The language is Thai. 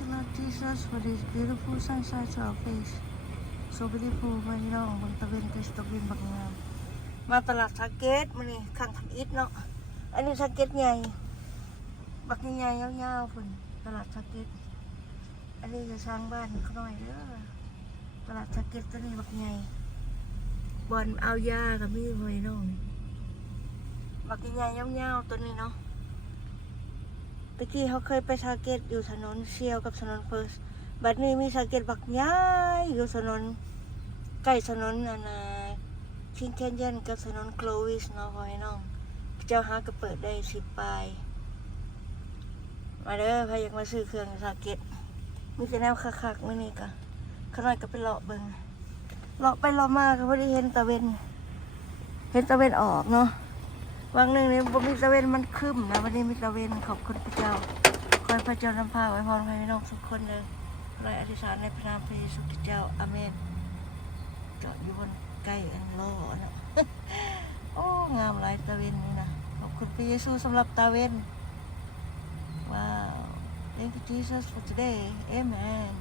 you Lord Jesus for this beautiful sunshine to our face so beautiful พี่น้องบนตะเวนก็ตะเวนบักงามมาตลาดสาเกตมานี่ข้างทำอิฐเนาะอันนี้สาเกตใหญ่บักใหญ่ๆยาวๆพุ่นตลาดสาเกตอันนี้จะสร้างบ้านเขาหน่อยเด้อตลาดสาเกตตัวนี้บักใหญ่บอลเอายากับมีหอยน้องบักใหญ่ๆยาวๆตัวนี้เนาะตะกี้เขาเคยไปสาเกตอยู่ถนนเชียวกับถนนเฟิร์สบัดนี้มีสาเกตบักใหญ่อยู่ถนนใกล้ถนนชิงแคนยันกับถนนโคลวิสเนาะหอยน้องเจ้าหาก็เปิดได้10 ปลายมาเด้อใครอยากมาซื้อเครื่องสาเกตมีแต่แนวคักๆมื้อนี้ก็ขน้อยก็ไปเลาะเบิ่งเลาะไปเลาะมาก็บ่ได้เห็นตะเวนออกเนาะวังหนึ่งนี่บ่มีตะเวนมันครึ้มนะวันนี้มีตะเวนขอบคุณพระเจ้าขอให้พระเจ้านำพาไว้พรให้พี่น้องทุกคนเลยขออธิษฐานในพระนามพระเยซูคริสต์เจ้าอาเมนจอดอยู่บนใกล้อันล้อเนาะ โอ้งามหลายตะเวนนี่นะขอบคุณพระเยซูสำหรับตะเวนว้าว Thank you Jesus for today Amen